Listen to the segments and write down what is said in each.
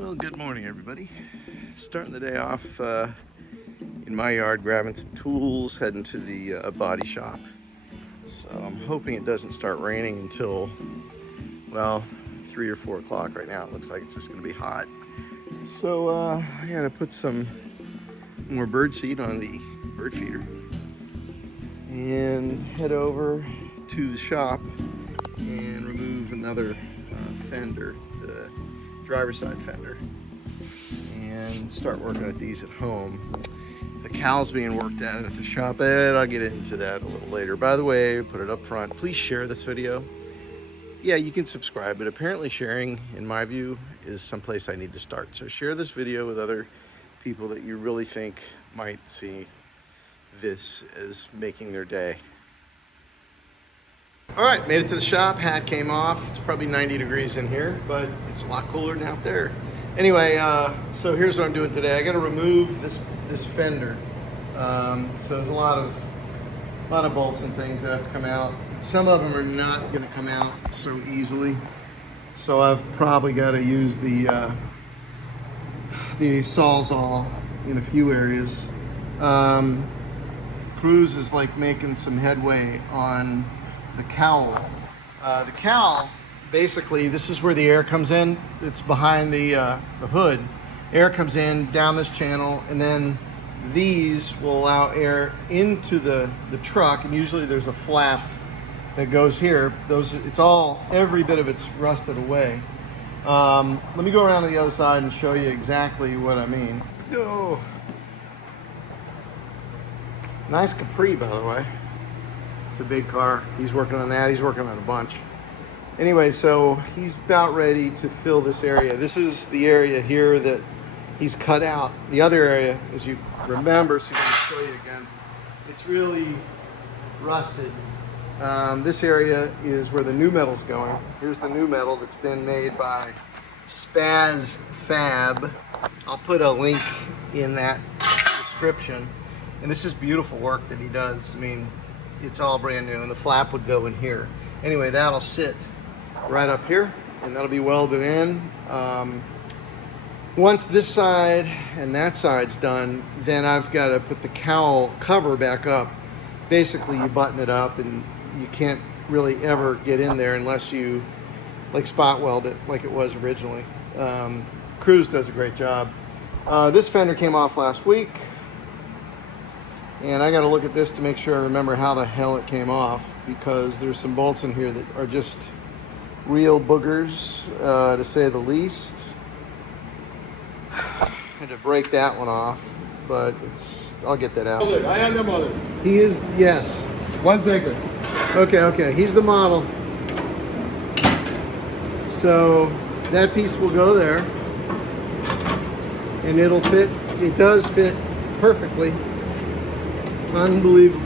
Well, good morning, everybody. Starting the day off in my yard, grabbing some tools, heading to the body shop. So I'm hoping it doesn't start raining until, well, 3 or 4 o'clock. Right now it looks like it's just going to be hot. So I gotta put some more bird seed on the bird feeder and head over to the shop and remove another fender, the driver's side fender, and start working at these at home. The cowl's being worked at the shop, and I'll get into that a little later. By the way, put it up front, please share this video. Yeah, you can subscribe, but apparently sharing, in my view, is someplace I need to start. So share this video with other people that you really think might see this as making their day. All right, made it to the shop, hat came off. It's probably 90 degrees in here, but it's a lot cooler than out there. Anyway, so here's what I'm doing today. I gotta remove this fender. So there's a lot of bolts and things that have to come out. Some of them are not gonna come out so easily. So I've probably gotta use the Sawzall in a few areas. Cruz is like making some headway on the cowl. The cowl, basically, this is where the air comes in. It's behind the hood. Air comes in down this channel, and then these will allow air into the truck, and usually there's a flap that goes here. Every bit of it's rusted away. Let me go around to the other side and show you exactly what I mean. Oh. Nice Capri, by the way. It's a big car. He's working on that. He's working on a bunch. Anyway, so he's about ready to fill this area. This is the area here that he's cut out. The other area, as you remember, so I'm going to show you again, it's really rusted. This area is where the new metal's going. Here's the new metal that's been made by Spaz Fab. I'll put a link in that description. And this is beautiful work that he does. I mean, it's all brand new, and the flap would go in here. Anyway, that'll sit right up here, and that'll be welded in. Once this side and that side's done, then I've got to put the cowl cover back up. Basically, you button it up, and you can't really ever get in there unless you like spot weld it like it was originally. Cruz does a great job. This fender came off last week, and I got to look at this to make sure I remember how the hell it came off, because there's some bolts in here that are just real boogers, to say the least. I had to break that one off, but I'll get that out. I am the model. He is, yes. 1 second. Okay, he's the model. So that piece will go there, and it'll fit. It does fit perfectly. Unbelievable.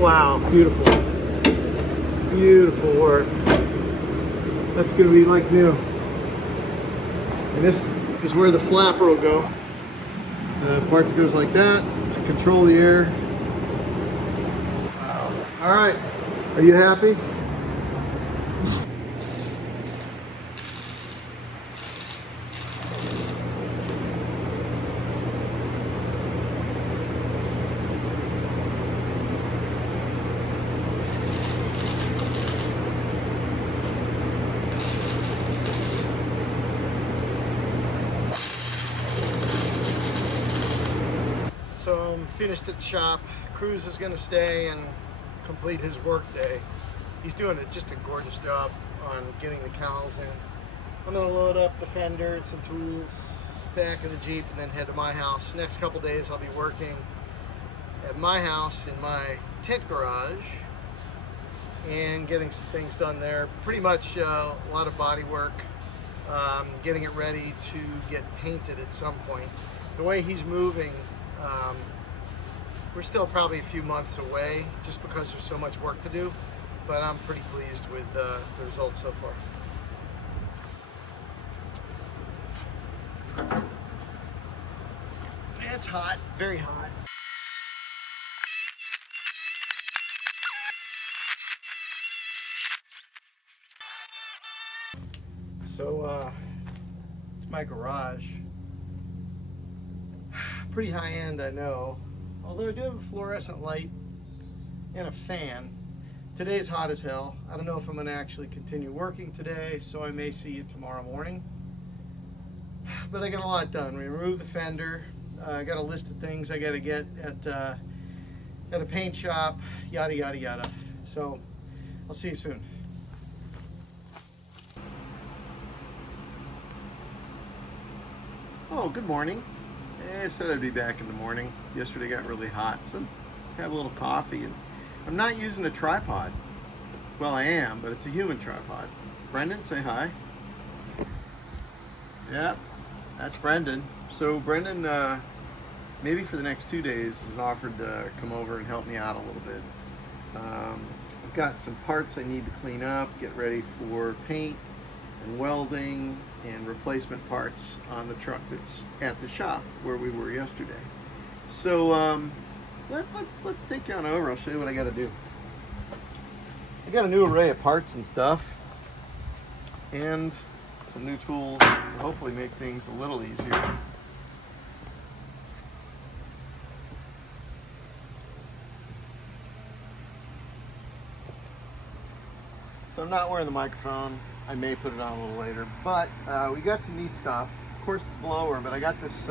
Wow, beautiful. Beautiful work. That's gonna be like new. And this is where the flapper will go. The part that goes like that to control the air. Wow. All right, are you happy? So I'm finished at the shop. Cruz is gonna stay and complete his work day. He's doing just a gorgeous job on getting the cowls in. I'm gonna load up the fender and some tools back in the Jeep and then head to my house. Next couple days I'll be working at my house in my tent garage and getting some things done there. Pretty much a lot of body work, getting it ready to get painted at some point. The way he's moving, we're still probably a few months away just because there's so much work to do, but I'm pretty pleased with the results so far. It's hot, very hot. So my garage. Pretty high end, I know. Although I do have a fluorescent light and a fan. Today's hot as hell. I don't know if I'm going to actually continue working today, so I may see you tomorrow morning. But I got a lot done. We removed the fender. I got a list of things I got to get at a paint shop, yada yada yada. So I'll see you soon. Oh, good morning. I said I'd be back in the morning. Yesterday got really hot, so have a little coffee. And I'm not using a tripod. Well, I am, but it's a human tripod. Brendan, say hi. Yep, that's Brendan. So Brendan, maybe for the next 2 days, has offered to come over and help me out a little bit. I've got some parts I need to clean up, get ready for paint and welding and replacement parts on the truck that's at the shop where we were yesterday. So let's take you on over. I'll show you what I got to do. I got a new array of parts and stuff and some new tools to hopefully make things a little easier. So I'm not wearing the microphone. I may put it on a little later, but we got some neat stuff. Of course, the blower, but I got this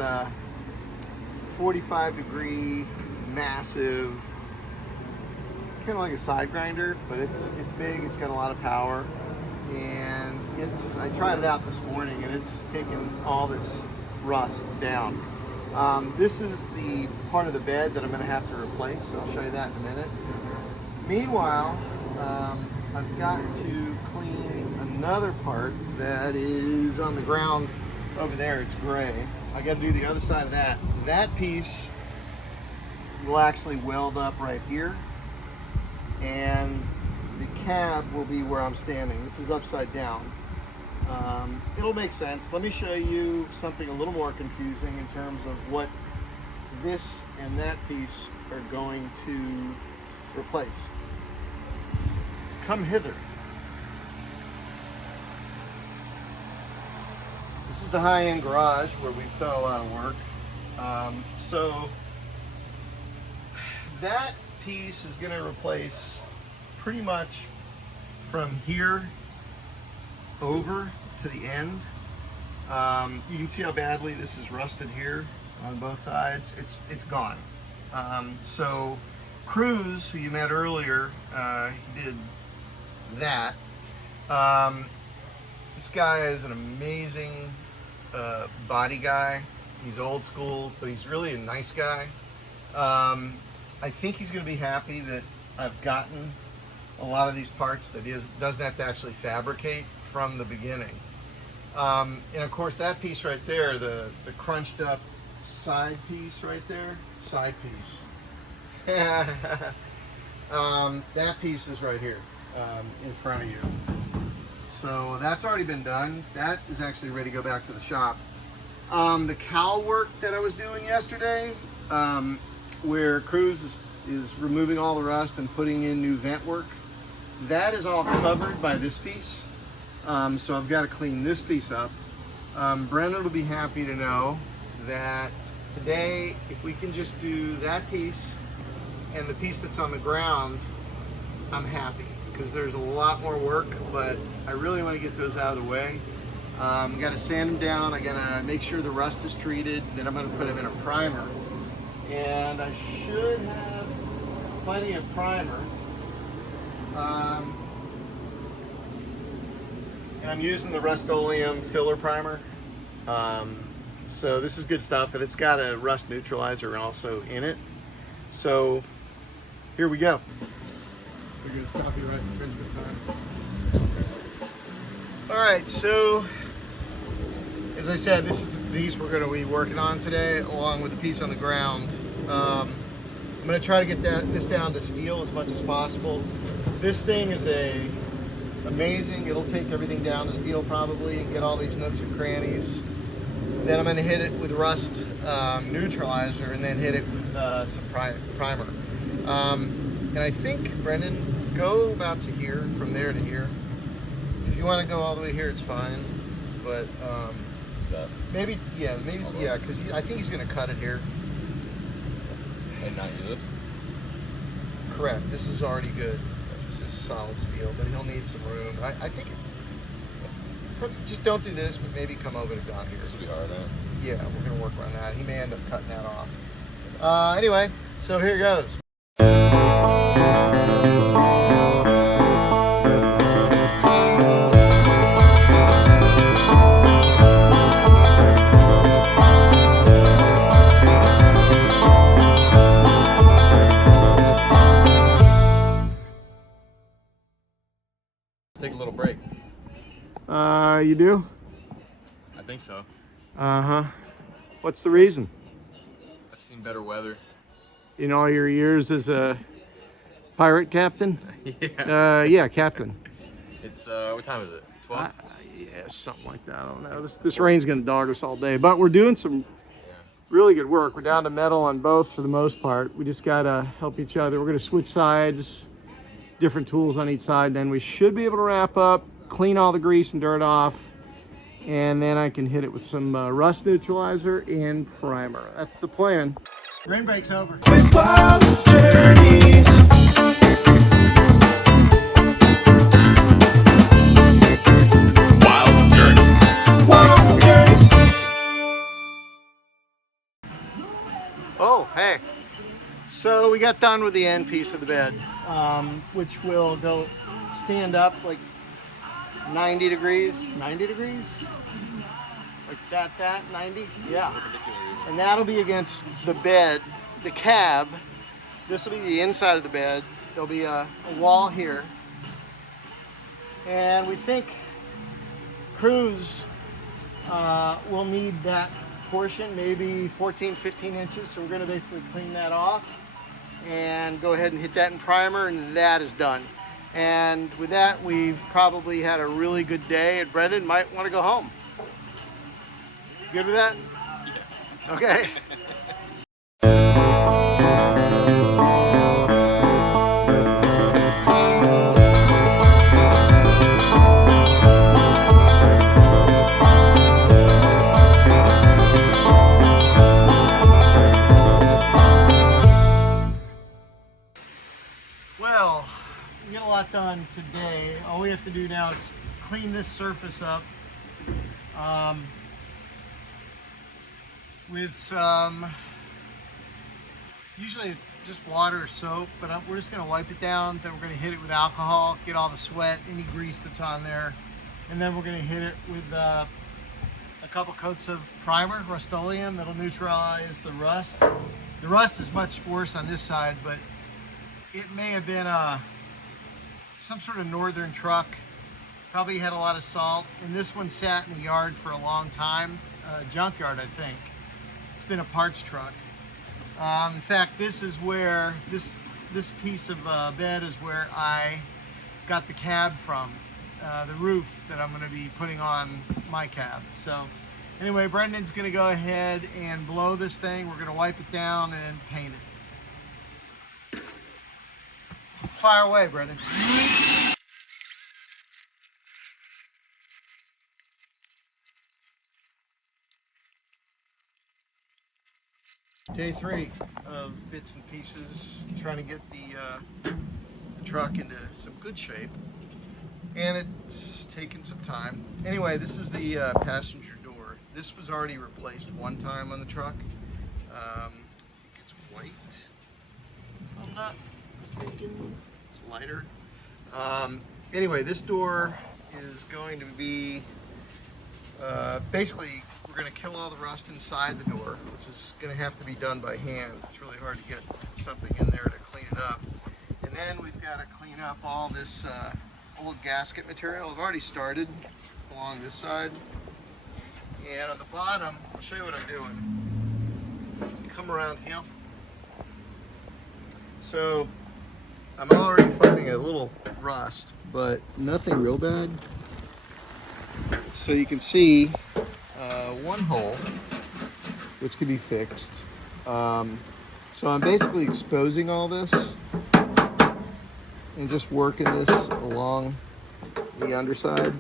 45-degree, massive, kind of like a side grinder, but it's big. It's got a lot of power, and I tried it out this morning, and it's taken all this rust down. This is the part of the bed that I'm going to have to replace. So I'll show you that in a minute. Meanwhile, I've got to clean another part that is on the ground over there. It's gray. I got to do the other side of that. That piece will actually weld up right here, and the cab will be where I'm standing. This is upside down. It'll make sense. Let me show you something a little more confusing in terms of what this and that piece are going to replace. Come hither. This is the high-end garage where we've done a lot of work. So that piece is going to replace pretty much from here over to the end. You can see how badly this is rusted here on both sides. It's gone. So Cruz, who you met earlier, he did that. This guy is an amazing body guy. He's old school, but he's really a nice guy. I think he's going to be happy that I've gotten a lot of these parts that he doesn't have to actually fabricate from the beginning. And of course that piece right there, the crunched up side piece right there, side piece. That piece is right here in front of you. So that's already been done. That is actually ready to go back to the shop. The cowl work that I was doing yesterday, where Cruz is removing all the rust and putting in new vent work, that is all covered by this piece. So I've got to clean this piece up. Brendan will be happy to know that today, if we can just do that piece and the piece that's on the ground, I'm happy, because there's a lot more work, but I really want to get those out of the way. I got to sand them down. I got to make sure the rust is treated. Then I'm going to put them in a primer, and I should have plenty of primer. And I'm using the Rust-Oleum filler primer. So this is good stuff, and it's got a rust neutralizer also in it. So here we go. We're going to copyright infringement time. All right, so as I said, this is the piece we're going to be working on today, along with the piece on the ground. I'm going to try to get this down to steel as much as possible. This thing is amazing. It'll take everything down to steel probably and get all these nooks and crannies. Then I'm going to hit it with rust neutralizer and then hit it with some primer. And I think, Brendan, go about to here, from there to here. If you want to go all the way here, it's fine. But that. Maybe, yeah, because I think he's going to cut it here. And not use this? Correct. This is already good. This is solid steel, but he'll need some room. I think just don't do this, but maybe come over to down here. This will be hard, man. Yeah, we're going to work on that. He may end up cutting that off. Anyway, so here goes. Take a little break. You do? I think so. Uh-huh. What's the reason? I've seen better weather. In all your years as a pirate captain? Yeah. Yeah, captain. It's, what time is it? 12? Yeah, something like that. I don't know. This rain's gonna dog us all day, but we're doing some really good work. We're down to metal on both for the most part. We just gotta help each other. We're gonna switch sides, different tools on each side, then we should be able to wrap up, clean all the grease and dirt off, and then I can hit it with some rust neutralizer and primer. That's the plan. Rain break's over. With wild journeys. Wild journeys. Wild journeys. Oh, hey. So we got done with the end piece of the bed, which will go stand up like 90 degrees, like that, 90, yeah. And that'll be against the bed, the cab. This will be the inside of the bed. There'll be a wall here. And we think Cruz will need that portion, maybe 14, 15 inches. So we're gonna basically clean that off and go ahead and hit that in primer, and that is done. And with that, we've probably had a really good day, and Brendan might want to go home. Good with that? Yeah. Okay. Well, we got a lot done today. All we have to do now is clean this surface up with some, usually just water or soap, but we're just going to wipe it down. Then we're going to hit it with alcohol, get all the sweat, any grease that's on there, and then we're going to hit it with a couple coats of primer, Rust-Oleum, that'll neutralize the rust. The rust is much worse on this side, but it may have been some sort of northern truck. Probably had a lot of salt, and this one sat in the yard for a long time. Junkyard, I think. It's been a parts truck. In fact, this is where this piece of bed is where I got the cab from, the roof that I'm going to be putting on my cab. So anyway, Brendan's going to go ahead and blow this thing. We're going to wipe it down and paint it. Fire away, Brendan. Day 3 of bits and pieces, trying to get the truck into some good shape, and it's taken some time. Anyway, this is the passenger door. This was already replaced one time on the truck. I think it's white, if I'm not mistaken. It's lighter. Anyway, this door is going to be basically, we're going to kill all the rust inside the door, which is going to have to be done by hand. It's really hard to get something in there to clean it up. And then we've got to clean up all this old gasket material. I've already started along this side. And on the bottom, I'll show you what I'm doing. Come around here. So I'm already finding a little rust, but nothing real bad. So you can see one hole, which can be fixed. So I'm basically exposing all this and just working this along the underside.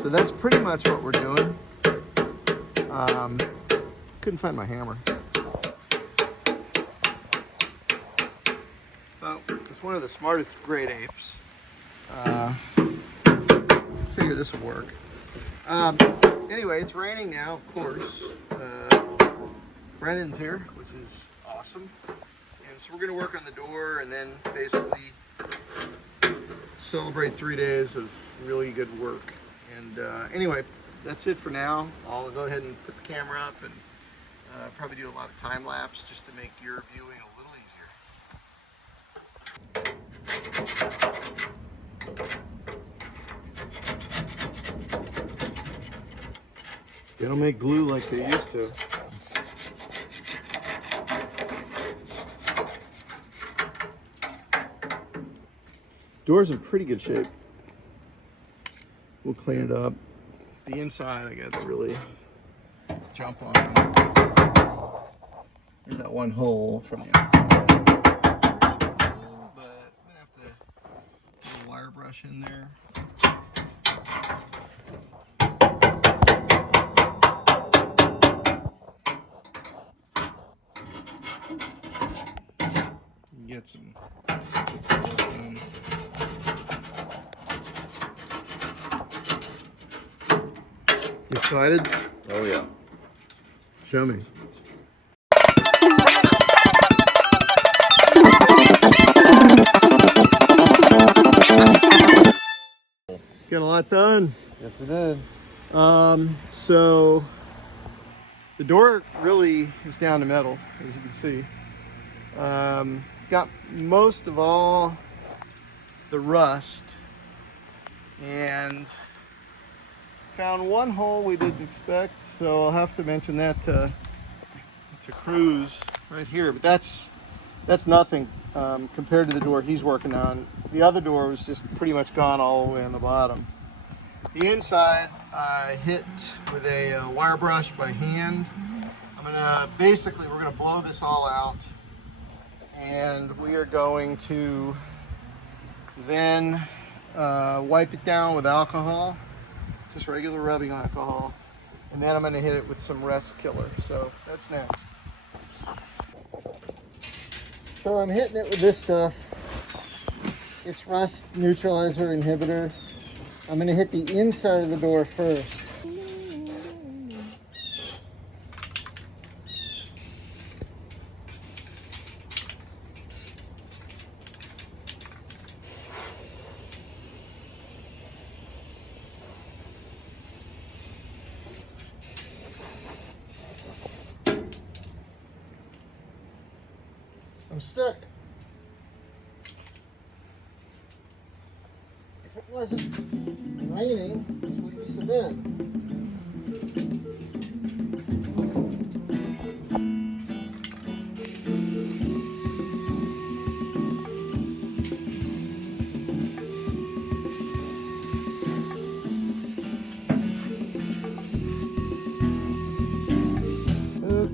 So that's pretty much what we're doing. Couldn't find my hammer. Well, it's one of the smartest great apes. Figure this will work. Anyway, it's raining now, of course. Brennan's here, which is awesome. And so we're going to work on the door and then basically celebrate 3 days of really good work. And anyway, that's it for now. I'll go ahead and put the camera up and probably do a lot of time lapse just to make your viewing a little easier. They don't make glue like they used to. Door's in pretty good shape. We'll clean it up. The inside, I got to really jump on. There's that one hole from the outside. But I'm gonna have to put a wire brush in there. Get some work done. You excited? Oh yeah. Show me. Got a lot done. Yes, we did. So the door really is down to metal, as you can see. Got most of all the rust, and found one hole we didn't expect, so I'll have to mention that to Cruz right here. But that's nothing compared to the door he's working on. The other door was just pretty much gone all the way on the bottom. The inside I hit with a wire brush by hand. We're gonna blow this all out, and we are going to then wipe it down with alcohol, just regular rubbing alcohol, and then I'm going to hit it with some rust killer. So that's next. So I'm hitting it with this stuff. It's rust neutralizer inhibitor. I'm going to hit the inside of the door first. I'm stuck. If it wasn't raining, this wouldn't be so bad.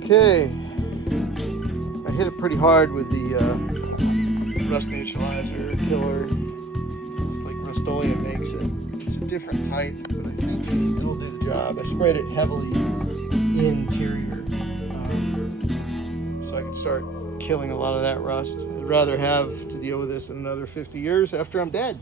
Okay. I hit it pretty hard with the rust neutralizer killer. It's like Rust-Oleum makes it. It's a different type, but I think it'll do the job. I sprayed it heavily interior, so I can start killing a lot of that rust. I'd rather have to deal with this in another 50 years after I'm dead.